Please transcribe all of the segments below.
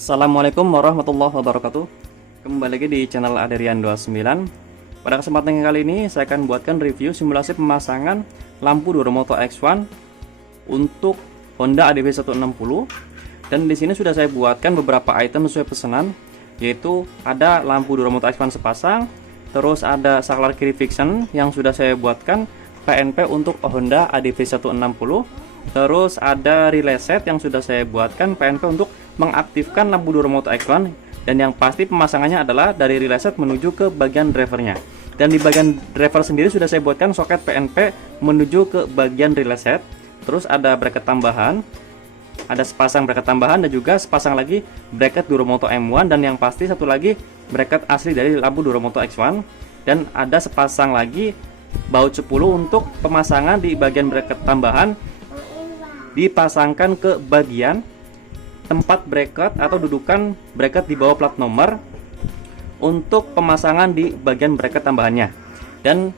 Assalamualaikum warahmatullahi wabarakatuh. Kembali lagi di channel Aderian29. Pada kesempatan kali ini saya akan buatkan review simulasi pemasangan lampu Duromoto X1 untuk Honda ADV 160. Dan di sini sudah saya buatkan beberapa item sesuai pesanan, yaitu ada lampu Duromoto X1 sepasang, terus ada saklar kiri fiction yang sudah saya buatkan PNP untuk Honda ADV 160. Terus ada relay set yang sudah saya buatkan PNP untuk mengaktifkan lampu Duromoto X1, dan yang pasti pemasangannya adalah dari relay set menuju ke bagian drivernya. Dan di bagian driver sendiri sudah saya buatkan soket PNP menuju ke bagian relay set. Terus ada bracket tambahan, ada sepasang bracket tambahan dan juga sepasang lagi bracket Duromoto M1, dan yang pasti satu lagi bracket asli dari lampu Duromoto X1, dan ada sepasang lagi baut 10 untuk pemasangan di bagian bracket tambahan dipasangkan ke bagian tempat bracket atau dudukan bracket di bawah plat nomor untuk pemasangan di bagian bracket tambahannya. Dan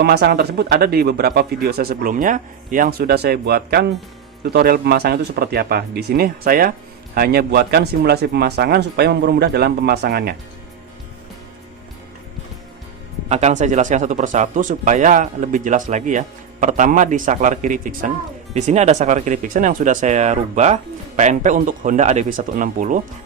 pemasangan tersebut ada di beberapa video saya sebelumnya yang sudah saya buatkan tutorial pemasangan itu seperti apa. Di sini saya hanya buatkan simulasi pemasangan supaya mempermudah dalam pemasangannya. Akan saya jelaskan satu persatu supaya lebih jelas lagi ya. Pertama di saklar kiri fiction. Di sini ada saklar kiri fiction yang sudah saya rubah PNP untuk Honda ADV 160.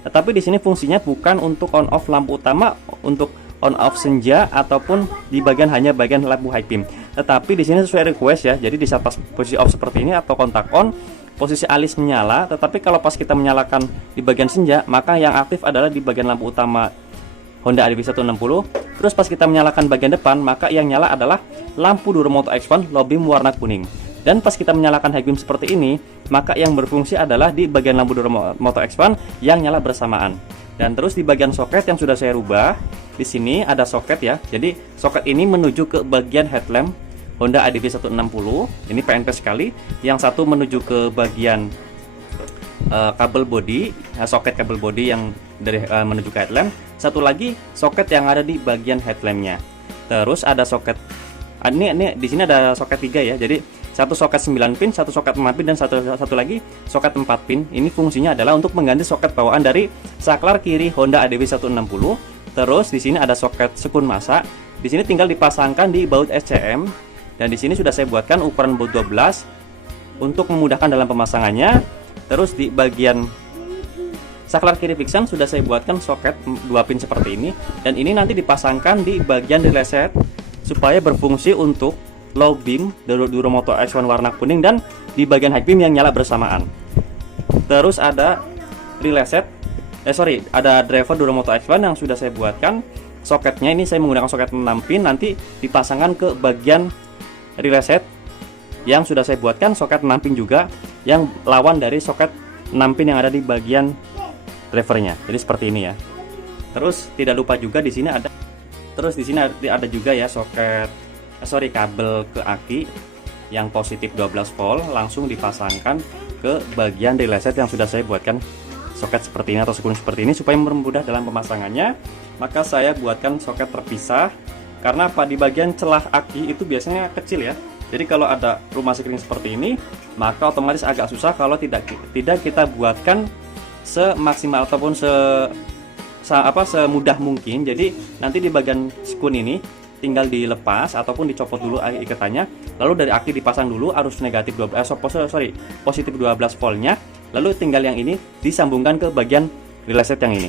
Tetapi di sini fungsinya bukan untuk on off lampu utama, untuk on off senja ataupun di bagian hanya bagian lampu high beam. Tetapi di sini sesuai request ya. Jadi di saat pas posisi off seperti ini atau kontak on, posisi alis menyala, tetapi kalau pas kita menyalakan di bagian senja, maka yang aktif adalah di bagian lampu utama Honda ADV 160. Terus pas kita menyalakan bagian depan, maka yang nyala adalah lampu Duromoto X1 low beam warna kuning. Dan pas kita menyalakan high beam seperti ini, maka yang berfungsi adalah di bagian lampu Duromoto X1 yang nyala bersamaan. Dan terus di bagian soket yang sudah saya rubah, di sini ada soket ya. Jadi soket ini menuju ke bagian headlamp Honda ADV 160. Ini PNP sekali. Yang satu menuju ke bagian kabel body, soket kabel body yang dari menuju ke headlamp. Satu lagi soket yang ada di bagian headlampnya. Terus ada soket ini di sini ada soket 3 ya. Jadi satu soket 9 pin, satu soket 4 pin, dan satu lagi soket 4 pin. Ini fungsinya adalah untuk mengganti soket bawaan dari saklar kiri Honda ADV 160. Terus di sini ada soket sekun massa. Di sini tinggal dipasangkan di baut SCM, dan di sini sudah saya buatkan ukuran baut 12 untuk memudahkan dalam pemasangannya. Terus di bagian saklar kiri fiction sudah saya buatkan soket 2 pin seperti ini, dan ini nanti dipasangkan di bagian relay set supaya berfungsi untuk low beam Duromoto X1 warna kuning dan di bagian high beam yang nyala bersamaan. Terus ada relay set, ada driver Duromoto X1 yang sudah saya buatkan. Soketnya ini saya menggunakan soket 6 pin, nanti dipasangkan ke bagian relay set yang sudah saya buatkan soket 6 pin juga, yang lawan dari soket 6 pin yang ada di bagian drivernya. Jadi seperti ini ya. Terus tidak lupa juga di sini ada juga ya soket kabel ke aki yang positif 12 volt langsung dipasangkan ke bagian relay set yang sudah saya buatkan soket seperti ini atau sekun seperti ini supaya mempermudah dalam pemasangannya. Maka saya buatkan soket terpisah karena di bagian celah aki itu biasanya kecil ya. Jadi kalau ada rumah sekring seperti ini, maka otomatis agak susah kalau tidak kita buatkan semaksimal ataupun semudah mungkin. Jadi nanti di bagian sekun ini tinggal dilepas ataupun dicopot dulu ikatannya, lalu dari aki dipasang dulu arus negatif positif 12 voltnya, lalu tinggal yang ini disambungkan ke bagian relay set yang ini.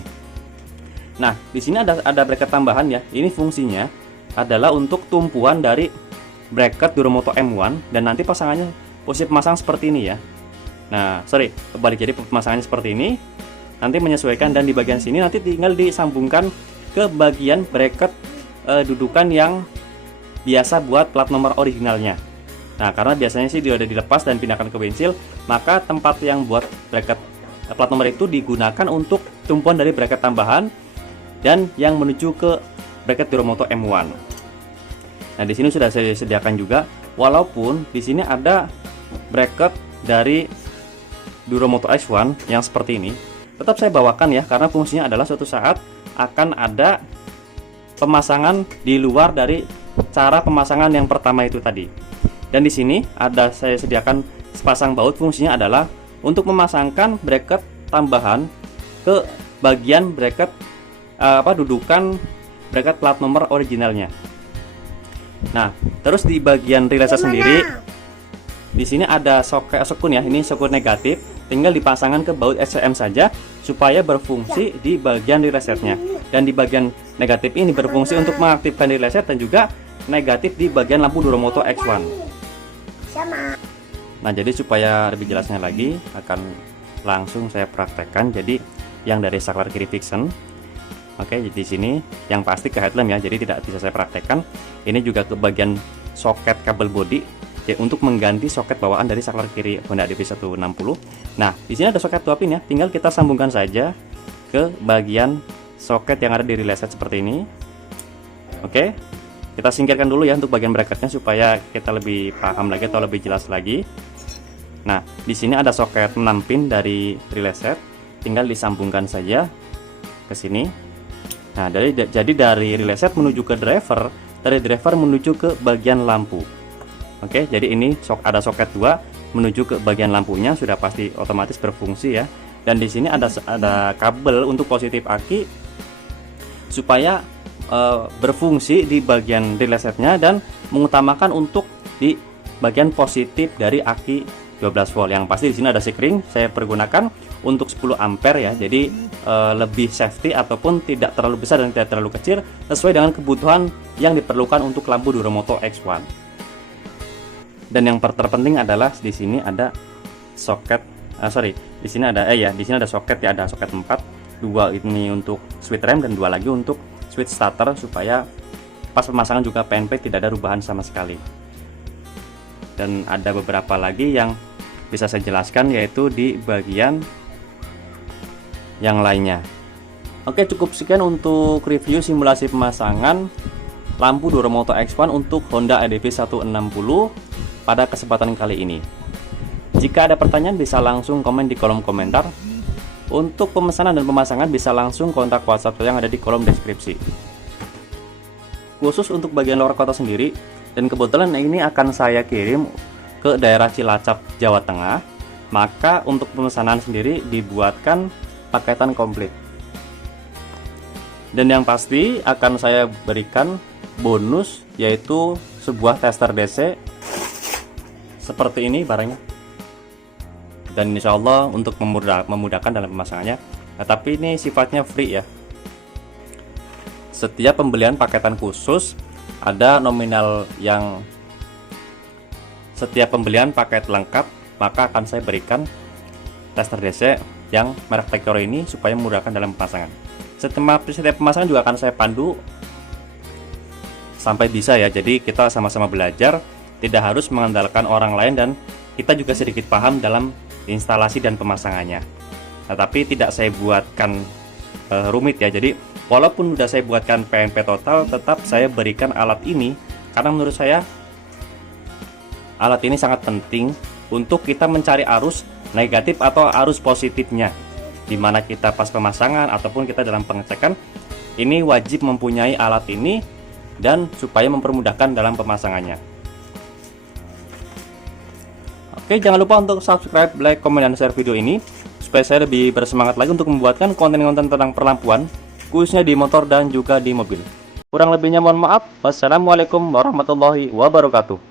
Nah, di sini ada bracket tambahan ya. Ini fungsinya adalah untuk tumpuan dari bracket Duromoto M1, dan nanti pasangannya posisi pemasang seperti ini ya. Nah, kebalik, jadi pemasangannya seperti ini. Nanti menyesuaikan, dan di bagian sini nanti tinggal disambungkan ke bagian bracket dudukan yang biasa buat plat nomor originalnya. Nah, karena biasanya sih dia udah dilepas dan pindahkan ke bensil, maka tempat yang buat bracket plat nomor itu digunakan untuk tumpuan dari bracket tambahan dan yang menuju ke bracket Duromoto M1. Nah, di sini sudah saya sediakan juga, walaupun di sini ada bracket dari Duromoto X1 yang seperti ini, tetap saya bawakan ya, karena fungsinya adalah suatu saat akan ada pemasangan di luar dari cara pemasangan yang pertama itu tadi. Dan di sini saya sediakan sepasang baut, fungsinya adalah untuk memasangkan bracket tambahan ke bagian bracket dudukan bracket plat nomor originalnya. Nah, terus di bagian relay set sendiri, di sini ada sekun ya, ini sekun negatif, tinggal dipasangkan ke baut SCM saja supaya berfungsi di bagian relay setnya. Dan di bagian negatif ini berfungsi untuk mengaktifkan relay set dan juga negatif di bagian lampu Duromoto X1. Nah, jadi supaya lebih jelasnya lagi akan langsung saya praktekkan. Jadi yang dari saklar kiri Vixen, oke, di sini yang pasti ke headlamp ya, jadi tidak bisa saya praktekkan. Ini juga ke bagian soket kabel bodi ya, untuk mengganti soket bawaan dari saklar kiri Honda ADV 160. Nah, di sini ada soket 2 pin ya, tinggal kita sambungkan saja ke bagian soket yang ada di relay set seperti ini. Oke, kita singkirkan dulu ya untuk bagian bracketnya supaya kita lebih paham lagi atau lebih jelas lagi. Nah, di sini ada soket 6 pin dari relay set, tinggal disambungkan saja ke sini. Nah, jadi dari relay set menuju ke driver, dari driver menuju ke bagian lampu. Oke, jadi ini ada soket 2 menuju ke bagian lampunya, sudah pasti otomatis berfungsi ya. Dan di sini ada kabel untuk positif aki supaya berfungsi di bagian relay setnya dan mengutamakan untuk di bagian positif dari aki 12 volt. Yang pasti di sini ada sikring saya pergunakan untuk 10 ampere ya. Jadi lebih safety ataupun tidak terlalu besar dan tidak terlalu kecil, sesuai dengan kebutuhan yang diperlukan untuk lampu Duromoto X1. Dan yang terpenting adalah di sini ada soket di sini ada di sini ada soket ya, ada soket 4, 2 ini untuk switch rem dan 2 lagi untuk switch starter supaya pas pemasangan juga PNP tidak ada perubahan sama sekali. Dan ada beberapa lagi yang bisa saya jelaskan yaitu di bagian yang lainnya. Oke, cukup sekian untuk review simulasi pemasangan lampu Duromoto X1 untuk Honda ADV 160 pada kesempatan kali ini. Jika ada pertanyaan bisa langsung komen di kolom komentar. Untuk pemesanan dan pemasangan bisa langsung kontak WhatsApp yang ada di kolom deskripsi. Khusus untuk bagian luar kota sendiri, dan kebetulan ini akan saya kirim ke daerah Cilacap, Jawa Tengah, maka untuk pemesanan sendiri dibuatkan paketan komplit. Dan yang pasti akan saya berikan bonus, yaitu sebuah tester DC seperti ini barangnya. Dan insya Allah untuk memudahkan dalam pemasangannya. Nah, tapi ini sifatnya free ya. Setiap pembelian paketan khusus ada nominal yang setiap pembelian paket lengkap maka akan saya berikan tester DC yang merek Tekoro ini supaya memudahkan dalam pemasangan. Setiap pemasangan juga akan saya pandu sampai bisa ya. Jadi kita sama-sama belajar, tidak harus mengandalkan orang lain dan kita juga sedikit paham dalam instalasi dan pemasangannya. Nah, tapi tidak saya buatkan rumit ya. Jadi walaupun sudah saya buatkan PNP total, tetap saya berikan alat ini karena menurut saya alat ini sangat penting untuk kita mencari arus negatif atau arus positifnya. Dimana kita pas pemasangan ataupun kita dalam pengecekan, ini wajib mempunyai alat ini dan supaya mempermudahkan dalam pemasangannya. Oke, jangan lupa untuk subscribe, like, komen, dan share video ini supaya saya lebih bersemangat lagi untuk membuatkan konten-konten tentang perlampuan, khususnya di motor dan juga di mobil. Kurang lebihnya mohon maaf. Wassalamualaikum warahmatullahi wabarakatuh.